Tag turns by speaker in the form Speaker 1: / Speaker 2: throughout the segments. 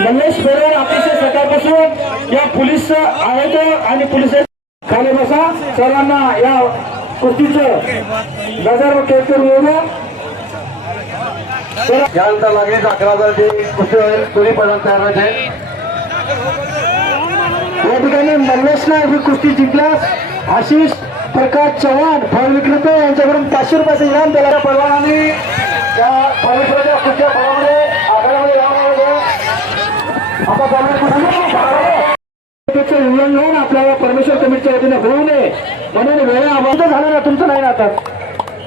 Speaker 1: मल्लेश बेरड अतिशय सकाळपासून या पोलीस आहेत आणि पोलीस खाली बसा सर्वांना या कुस्तीचं गजर केक करून
Speaker 2: यानंतर लागलीच अकरा हजारची कुस्ती होईल दोन्ही पदार्थ तयार होते
Speaker 1: या ठिकाणी मल्लेशला ही कुस्ती जिंकल्यास आशिष प्रकाश चव्हाण फळ विक्रेते यांच्याकडून पाचशे रुपयाचं इनाम दिला
Speaker 2: परवानाने त्या फळ विक्रेत्या कुस्त्या फळामध्ये
Speaker 1: उल्लंघन आपल्याला परमेश्वर कमिटीच्या वतीने होऊ नये. म्हणून वेळा अबाध झालं ना तुमचं नाही ना आता?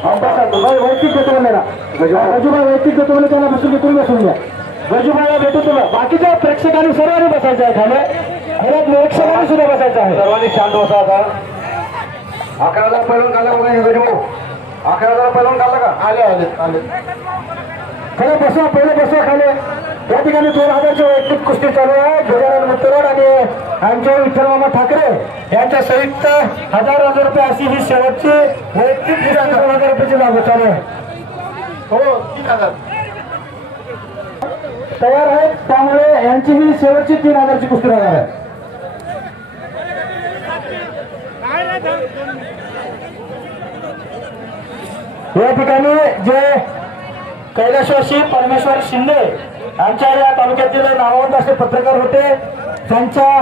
Speaker 1: वैयक्तिक देतो म्हणले ना गजूबाई वैयक्तिक देतो म्हणले त्यांना बसून तुम्ही बसून घ्या. गजूबाईला भेटू तुला. बाकीच्या प्रेक्षकांनी सर्वांनी बसायचं आहे खाली घरात निरीक्षकांनी सुद्धा बसायचं आहे.
Speaker 2: सर्वांनी शांत बसा आता. अकरा हजार पैलून काढला बघा युगजी भाऊ अकरा हजार पैलून काढला का? आले आले आले.
Speaker 1: खरं बसवा पहिले बसवा खाली. या ठिकाणी दोन हजारची वैयक्तिक कुस्ती चालू आहे गजानन मुत्तरोड आणि आमचे विठ्ठल मामा ठाकरे यांच्या संयुक्त हजार हजार रुपये अशी ही शेवटची वैयक्तिक दोन हजार रुपयाची लागू चालू आहे.
Speaker 2: हो तीन हजार.
Speaker 1: तयार आहेत त्यामुळे यांची ही शेवटची तीन हजारची कुस्ती राहणार आहे. या ठिकाणी जे कैलासवासी परमेश्वर शिंदे आमच्या या तालुक्यातील नामवंत असे पत्रकार होते त्यांच्या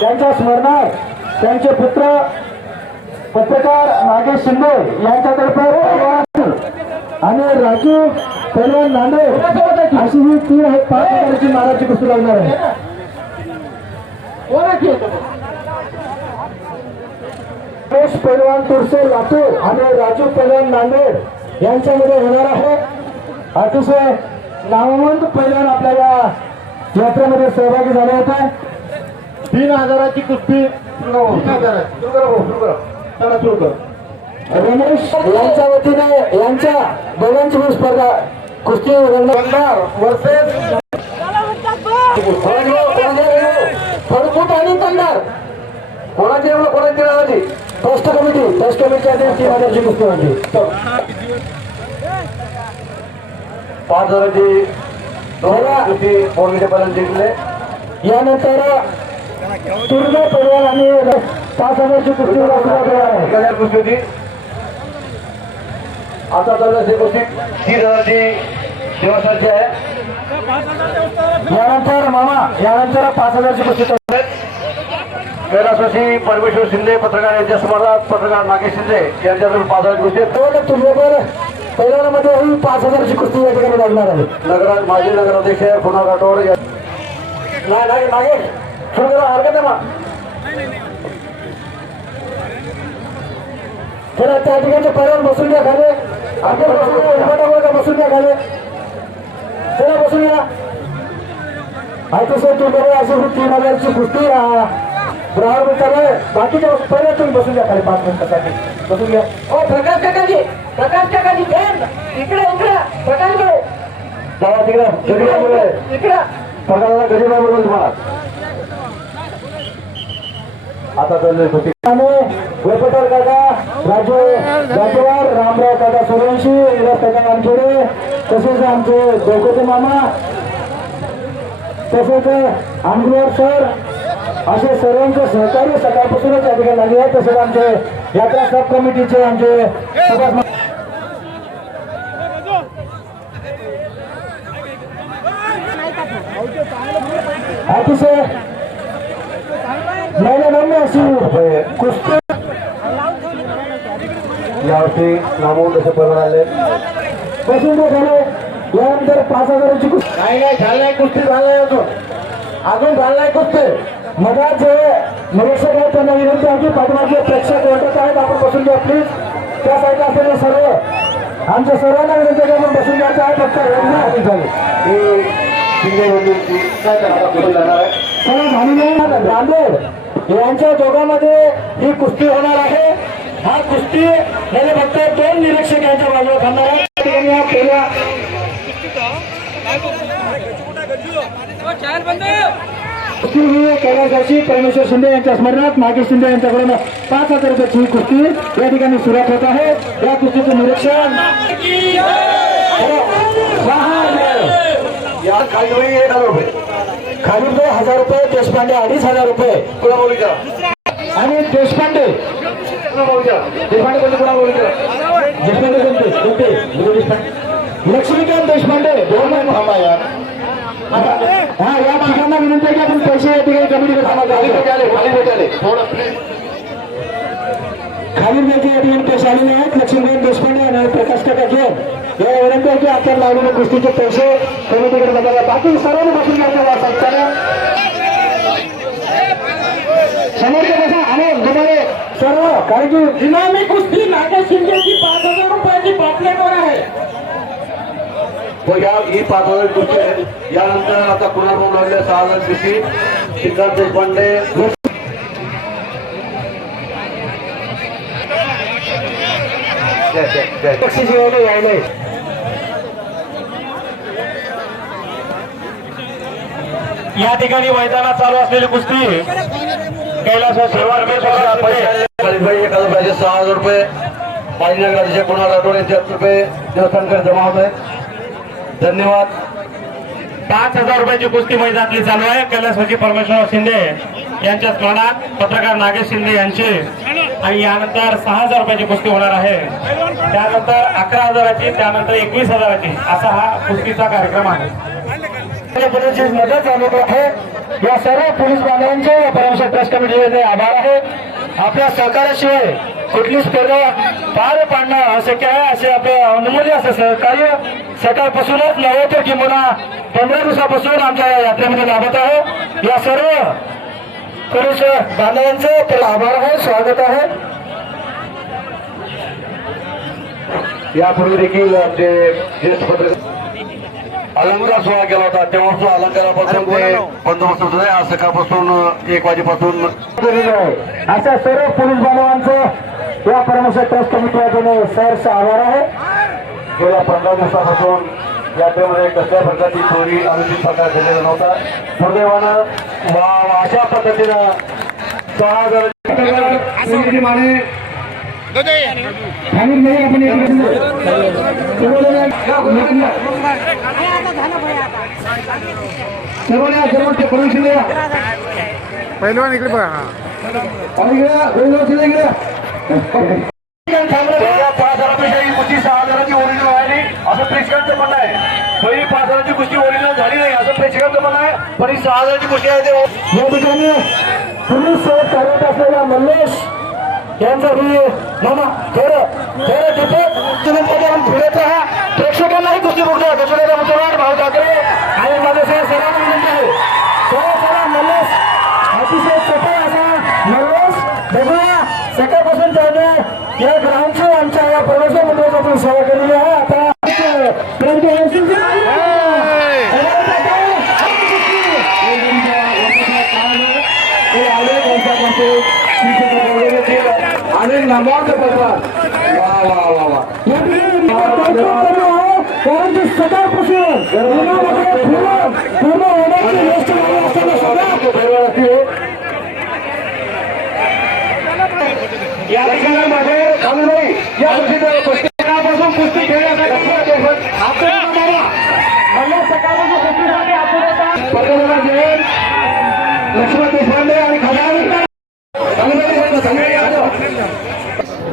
Speaker 1: त्यांच्या स्मरणार्थ त्यांचे पुत्र पत्रकार नागेश शिंदे यांच्यातर्फे आणि राजू पैलवान नांदे अशी ही तीन आहे पाच हजाराची नाराची कुस्ती लागणार आहे. सुरेश पैलवान तुरसे लातूर आणि राजू पैलवान नांदेड यांच्यामध्ये होणार आहे. अतिशय नामवंत पैलवान आपल्या या यात्रेमध्ये सहभागी झाले होते. तीन हजाराची कुस्ती.
Speaker 2: करा
Speaker 1: रमेश यांच्या वतीने यांच्या दोघांची स्पर्धा कुस्ती रंगणार वर्सेस फडकूट आणि तंडार.
Speaker 2: कोणाची एवढं कोणाची तीन
Speaker 1: ट्रस्ट कमिटी ट्रस्ट कमिटीच्या ते तीन कुस्ती होती.
Speaker 2: पाच हजाराची दोन कुस्ती पोरगीचे पर्यंत जिंकले
Speaker 1: यानंतर तुर्ग परिवार आणि पाच हजारची
Speaker 2: हजार कुस्ती होती आता चालू असे कुस्ती. तीन हजारची दिवसाची आहे.
Speaker 1: यानंतर मामा यानंतर पाच हजारची आहे.
Speaker 2: कैलासवासी परमेश्वर शिंदे पत्रकार यांच्या स्मरणात पत्रकार नागेश शिंदे यांच्याकडून पाच हजार आहेत.
Speaker 1: दोन तुर्गेकर पहिल्यामध्ये पाच हजारची कुस्ती या ठिकाणी लागणार आहे.
Speaker 2: नगरा माजी नगराध्यक्ष पुन्हा राठोड या-
Speaker 1: नाही नागेश सुरू करा हरकत मा चला त्या ठिकाणचे पर्याय बसून घ्या खाली. टाकू नका, बसून घ्या खाली. चला बसून घ्या अतिशय तुम्ही अशी तीन हजारची कुस्ती ब्राहर मित्रांनो बाकीच्या पर्याय तुम्ही बसून घ्या खाली पाच मिनिटासाठी. बसून घ्या.
Speaker 3: ओ प्रकाश काकाजी. प्रकाश काकाजी केन इकडे इकडे प्रकाश भाऊ
Speaker 2: जावा तिकडे गरीबा बोलले
Speaker 3: इकडे.
Speaker 2: पगाराला गरीबा बोलले तुम्हाला. आता चालू कुस्ती
Speaker 1: आणि गोपटर काका राजू जातेवार रामराव काका सूर्यवंशी विलास काका वानखेडे तसेच आमचे गोकोते मामा तसेच आंबेडकर सर असे सर्वांचे सहकार्य सकाळपासूनच या ठिकाणी लागले आहे. तसेच आमचे यात्रा सब कमिटीचे आमचे सुभाष मा- अतिशय नम्य अशी कुस्ती
Speaker 2: यावर्षी नामवंत असे परिवार आले.
Speaker 1: बसून झाले. यानंतर पाच हजाराची कुस्ती.
Speaker 2: नाही नाही झालं नाही कुस्ती झालं नाही अजून. अजून झालं नाही कुस्ती.
Speaker 1: मधात जे निरीक्षक आहेत त्यांना विनंती आहे की पाठीमागे प्रेक्षक वाटत आहेत. आपण बसून घ्या प्लीज त्या साईडला असलेले सर्व. आमच्या सर्वांना विनंती आहे आपण बसून घ्यायचं आहे. फक्त आधी झाली.
Speaker 2: ही शिंदे काय करणार आहे
Speaker 1: चला झालेली नांदेड यांच्या दोघांमध्ये ही कुस्ती होणार आहे. हा कुस्ती म्हणजे फक्त दोन निरीक्षक यांच्या बाजूला थांबणार आहे त्या ठिकाणी हा पहिला कुस्ती ही कैलासाची परमेश्वर शिंदे यांच्या स्मरणात नागेश शिंदे यांच्याकडून पाच हजार रुपयाची ही कुस्ती या ठिकाणी सुरुवात होत आहे. या कुस्तीचं निरीक्षण.
Speaker 2: या खाली एक हजार रुपये.
Speaker 1: खालील हजार रुपये देशपांडे अडीच हजार रुपये. आणि देशपांडे.
Speaker 2: देशपांडे कोणते कुणा बोलू विचारा
Speaker 1: देशपांडे कोणते? कोणते? गुरु देशपांडे. लक्ष्मीकांत देशपांडे. दोन महिने थांबा यार. हा या माणसांना विनंती आहे की आपण पैसे या ठिकाणी कमी थांबा.
Speaker 2: खाली
Speaker 1: खाली
Speaker 2: भेटे आले खाली भेटे आले. थोडं
Speaker 1: खालील व्यक्ती या ठिकाणी पैसे आलेले आहेत. लक्ष्मीकांत देशपांडे आणि प्रकाश काका जैन या विनंती आहे की आपण लावलेले कुस्तीचे पैसे कमिटीकडे बघायला बाकी सर्वांनी बसून घ्यायचं या संस्थाने समोरचे बसा आणि तुम्हाला सर्व कारण की
Speaker 3: इनामी कुस्ती नागेश शिंदेची पाच हजार रुपयाची पापलेटवर आहे?
Speaker 2: हो या ही पाच हजार कुस्ती आहे. यानंतर आता कुणा म्हणून लागले सहा हजार कुस्ती. श्रीकांत देशपांडे.
Speaker 1: बक्षीस यायले यायले. या ठिकाणी मैदानात चालू असलेली कुस्ती. कैलास
Speaker 2: सहा हजार रुपये. माजी नगराचे कुणाल आठवडे तेहत्तर रुपये. देवस्थानकडे जमा होत आहे धन्यवाद.
Speaker 1: पाच हजार रुपयाची कुस्ती मैदानातली चालू आहे. कैलासवाची परमेश्वर शिंदे यांच्या स्मरणात पत्रकार नागेश शिंदे यांची. आणि यानंतर सहा हजार रुपयाची कुस्ती होणार आहे. त्यानंतर अकरा हजाराची त्यानंतर एकवीस हजाराची. असा हा कुस्तीचा कार्यक्रम आहे. पोलीसची मदत चालू आहे. या सर्व पोलीस बांधवांचे या परमेश्वर ट्रस्ट कमिटीचे आभार आहे. आपल्या सहकार्याशिवाय कुठली स्पर्धा पार पाडणं अशक्य आहे असे आपले अनुमोदे असं सहकार्य सकाळपासूनच नव्हे तर किंवा पंधरा दिवसापासून आमच्या या यात्रेमध्ये लाभत आहे. या सर्व पोलीस बांधवांचं त्याला आभार आहे. स्वागत आहे.
Speaker 2: यापूर्वी देखील आमचे ज्येष्ठ पत्रकार अलंकार सोहळा केला होता तेव्हापासून अलंकारापासून ते बंदोबस्त होत आहे आज सकाळपासून एक वाजेपासून
Speaker 1: अशा सर्व पोलीस बांधवांचं या परमेश्वर ट्रस्ट कमिटीच्या वतीने सहर्ष आभार आहे
Speaker 2: गेल्या पंधरा दिवसापासून यात्रेमध्ये कसल्या प्रकारची चोरी अनुचित प्रकार झालेला नव्हता दुर्दैवानं वा- अशा पद्धतीनं सहा हजार माने
Speaker 1: आपण
Speaker 2: सर्वांना सर्वांचे परमिशन द्या
Speaker 4: पहिलवान इकडे बघा हा
Speaker 2: इकडे, इकडे, पाच हजारापेक्षा ही कुस्ती सहा हजाराची ओरिजिनल आहे नाही असं प्रेक्षकांचं म्हणणं आहे पहिली पाच हजाराची कुस्ती ओरिजिनल झाली नाही असं प्रेक्षकांचं म्हणणं आहे पण ही सहा हजाराची कुस्ती आहे ते
Speaker 1: या ठिकाणी पोलीस सोबत कार्यरत असलेल्या मल्लेश यांचा ही मामा थोडं थोडं तिथे तुम्ही राहा प्रेक्षकांनाही कुस्ती बघतो दशरथ मुसलमान भाऊ ठाकरे आणि माझ्यासह सर्वांना विनंती आहे. चला चला मल्लेश अतिशय सोपा असा मल्लेश बघूया सकाळपासून त्याने या ग्राउंडची आमच्या या प्रवेश मंडळाची आपण सेवा केलेली आहे. आता यांची
Speaker 2: आणि नमाज पडतात वा वा वा वा
Speaker 1: परंतु सकाळपासून उन्हामध्ये फिरून पूर्ण होण्याची गोष्ट झाली असताना सुद्धा
Speaker 2: या चालू नाही या कुस्ती खेळण्यासाठी
Speaker 1: सकाळपासून कुस्तीसाठी आपण
Speaker 2: लक्ष्मण देशपांडे आणि खजानी संघटनेचे संघटने आलो.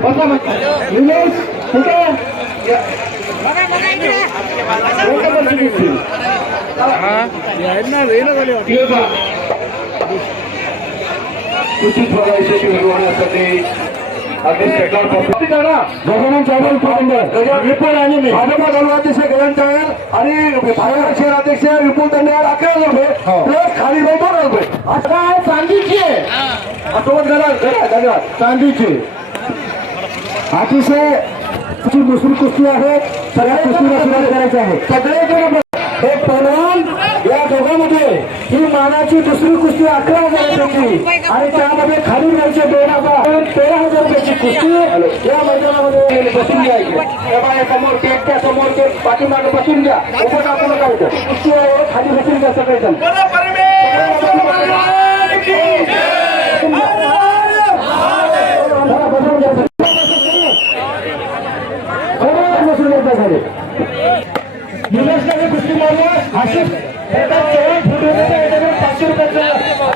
Speaker 2: बसा मग.
Speaker 1: निलेश, कुठे आहे? मोठं बसून दिसतील.
Speaker 2: कुस्ती होण्यासाठी
Speaker 1: गजानन. चौधरी. विपुल आणि मी.
Speaker 2: भाजपा गणराध्यक्ष गजान चायल आणि भाजपा शहराध्यक्ष विपुल दंडेवार अकरा हजार रुपये
Speaker 1: हो.
Speaker 2: प्लस खाली बाई दोन रुपये.
Speaker 1: आता आहे. चांदीची.
Speaker 2: सोबत धन्यवाद
Speaker 1: चांदीची. अतिशय दुसरी कुस्ती आहे. सगळ्या कुस्तीला सुरुवात करायची आहे. सगळे हे पहलवान या दोघांमध्ये ही मानाची दुसरी कुस्ती अकरा हजार रुपयाची. आणि त्यामध्ये खाली जायचे दोन हजार. तेरा हजार रुपयाची कुस्ती या मैदानामध्ये बसून घ्यायची. समोर टेकच्या समोर ते पाठीमागे बसून घ्या. उभं टाकू नका इथं. कुस्ती खाली बसून घ्या सगळेजण जरा बसून घ्या. खरं बसून घ्या झाले युनेस्कोने कुस्ती मारल्यास आशिष प्रताप चव्हाण फुट होते याच्याकडे पाचशे रुपयाचं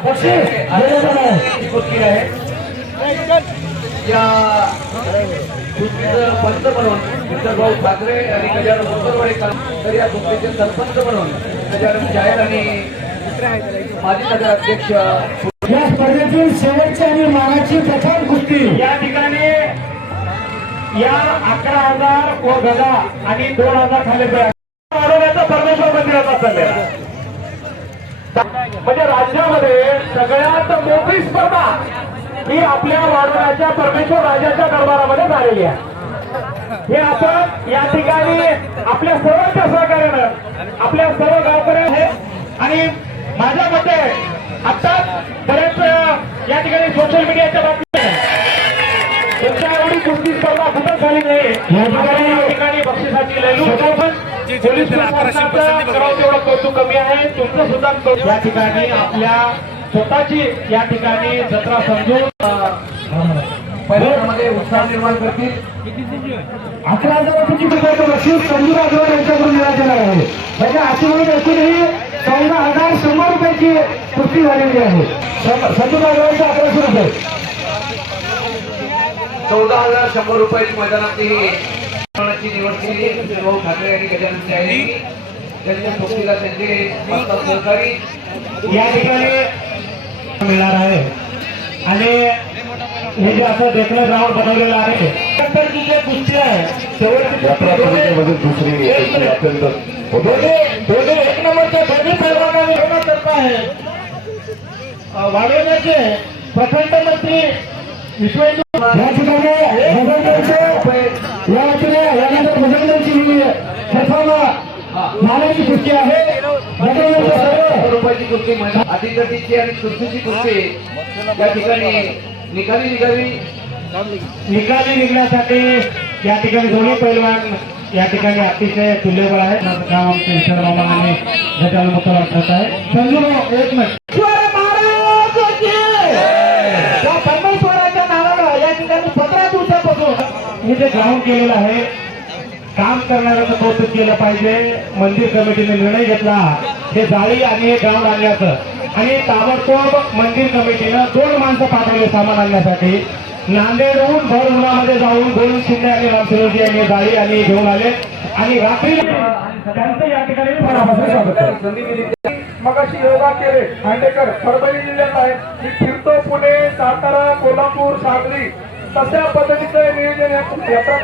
Speaker 1: बक्षीस दिलं जाणार आहे
Speaker 2: कुस्ती आहे या कुस्तीचं पंच म्हणून विठ्ठलभाऊ ठाकरे आणि गजानन मुसलवाडे तर या कुस्तीचे सरपंच म्हणून गजानन जाहीर आणि माजी नगराध्यक्ष
Speaker 1: या स्पर्धेतील शेवटची आणि मानाची प्रथम कुस्ती.
Speaker 5: या ठिकाणी या अकरा हजार व गदा आणि दोन हजार खाली परमेश्वर मंदिराचा चाललेला म्हणजे राज्यामध्ये सगळ्या मोठी स्पर्धा ही आपल्या वाढवण्याच्या परमेश्वर राजाच्या दरबारामध्ये झालेली आहे. हे आपण या ठिकाणी आपल्या सर्वांच्या सहकार्यानं आपल्या सर्व गावकऱ्या आहे आणि माझ्या मते आता बरेच या ठिकाणी सोशल मीडियाच्या बाबतीत आहेत. तुमच्या एवढी कुस्ती स्पर्धा कुठं झाली नाही.
Speaker 1: या ठिकाणी-
Speaker 5: या ठिकाणी बक्षिसाची लैलू पोलीस प्रशासनाचं करावं तेवढं कौतुक कमी आहे. तुमचं सुद्धा या ठिकाणी आपल्या स्वतःची या ठिकाणी जत्रा समजून
Speaker 2: परिसरामध्ये उत्साह निर्माण करतील.
Speaker 1: अकरा हजार रुपयाची बक्षीस संजू राठोड यांच्याकडून देण्यात येणार आहे. म्हणजे अशी म्हणून एकूणही चौदा हजार शंभर रुपयाची कुस्ती झालेली आहे. संजू राठोडचे अकराशे रुपये.
Speaker 2: चौदा हजार शंभर रुपयाची मैदानाची निवड केली विठ्ठलभाऊ ठाकरे आणि गजानन यांनी त्यांच्या कुस्तीला त्यांचे सहकारी.
Speaker 5: या ठिकाणी मिळणार आहे आणि हे जे असं देखणं ग्राउंड बनवलेलं आहे नंतरची जे कुस्ती आहे शेवटची कुस्ती एक. दोन्ही दोन्ही करत आहे वाढवण्याचे प्रखंड मंत्री विश्वेंद्र
Speaker 1: या ठिकाणी भजनदलचे या ठिकाणी यानंतर भजनदलची मानाची कुस्ती आहे.
Speaker 2: रुपयाची कुस्ती मैदान अटीतटीची आणि कुस्तीची कुस्ती या ठिकाणी निकाली निघावी
Speaker 5: निकाली निघण्यासाठी या ठिकाणी दोन्ही पैलवान या ठिकाणी अतिशय तुल्यबळ आहेत माझं काम आमचे मामांनी मुक्ताला करत आहे. संजू एक मिनिट. त्या या ठिकाणी पंधरा दिवसापासून हे जे ग्राउंड केलेलं आहे काम करणाऱ्याचं कौतुक केलं पाहिजे. मंदिर कमिटीने निर्णय घेतला. हे जाळी आणि हे ग्राउंड आणण्याचं आणि ताबडतोब मंदिर कमिटीनं दोन माणसं पाठवले सामान आणण्यासाठी. नांदेडहून भर उन्हामध्ये जाऊन गोविंद शिंदे आणि रामसिरोजी यांनी जाळी आणि घेऊन आले. आणि रात्री त्यांचं या ठिकाणी
Speaker 2: मग अशी
Speaker 5: मगाशी योगा केले. हांडेकर परभणी जिल्ह्यात आहे. की फिरतो पुणे सातारा कोल्हापूर सांगली. तशा पद्धतीचं नियोजन यात्रा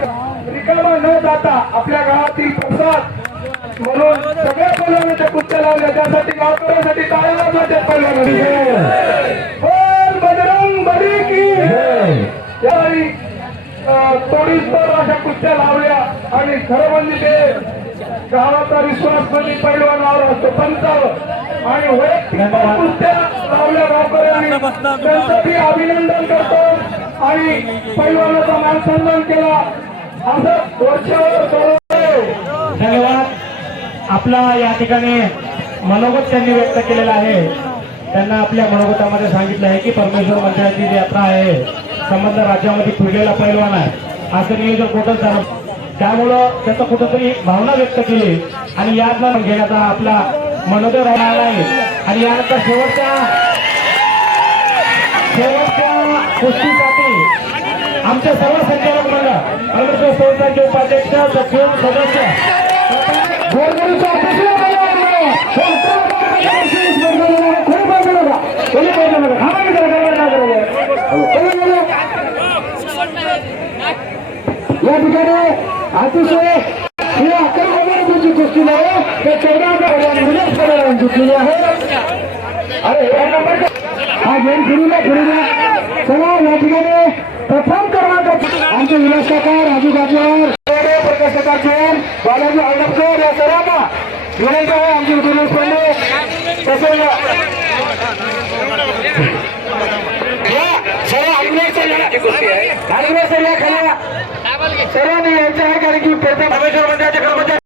Speaker 5: रिकामा न जाता आपल्या गावातील प्रसाद म्हणून सगळ्या पहिल्यांदा कुस्त्या लावल्या त्यासाठी गावकऱ्यांसाठी टाळ्या वाजवायच्या पहिल्यांदा बोल बजरंग बली की. यावेळी तोडीस्तर अशा कुस्त्या लावल्या आणि खरं म्हणजे ते गावाचा विश्वास म्हणजे पैलवान लावला असतो पंचावन्न आणि वैयक्तिक कुस्त्या लावल्या गावकऱ्यांनी. त्यांचं मी अभिनंदन करतो. आणि पैलवानाचा मान सन्मान केला. धन्यवाद. आपला या ठिकाणी मनोगत त्यांनी व्यक्त केलेला आहे. त्यांना आपल्या मनोगतामध्ये सांगितलं आहे की परमेश्वर मंदिराची जी यात्रा आहे संबंध राज्यामध्ये फिरलेला पैलवान आहे. असं नियोजन कुठंच झालं? त्यामुळं त्याचं कुठंतरी भावना व्यक्त केली आणि यातनं घेण्याचा आपला मनोदय राहिला आहे आणि यानंतर शेवटच्या शेवटच्या कुस्तीसाठी आमच्या सर्व संचालक मंडळ परमेश्वर संस्थांचे उपाध्यक्ष सचिव सदस्य
Speaker 1: गोरगरीबच्या आहे. या ठिकाणी अतिशय ही अकरा कुस्ती आहे ते चौदा हजार मुलीच जिंकलेली आहे. अरे हा गेम फिरूया फिरूया चला या ठिकाणी प्रथम क्रमांक आमचे विलास काका राजू गाजर प्रकाश काका जैन बालाजी हळदकर या सर्वांना विनंती आहे आमचे दिनेश पांडे तसेच या. सर्व खाली सर्वांनी यायचं आहे कारण की प्रथम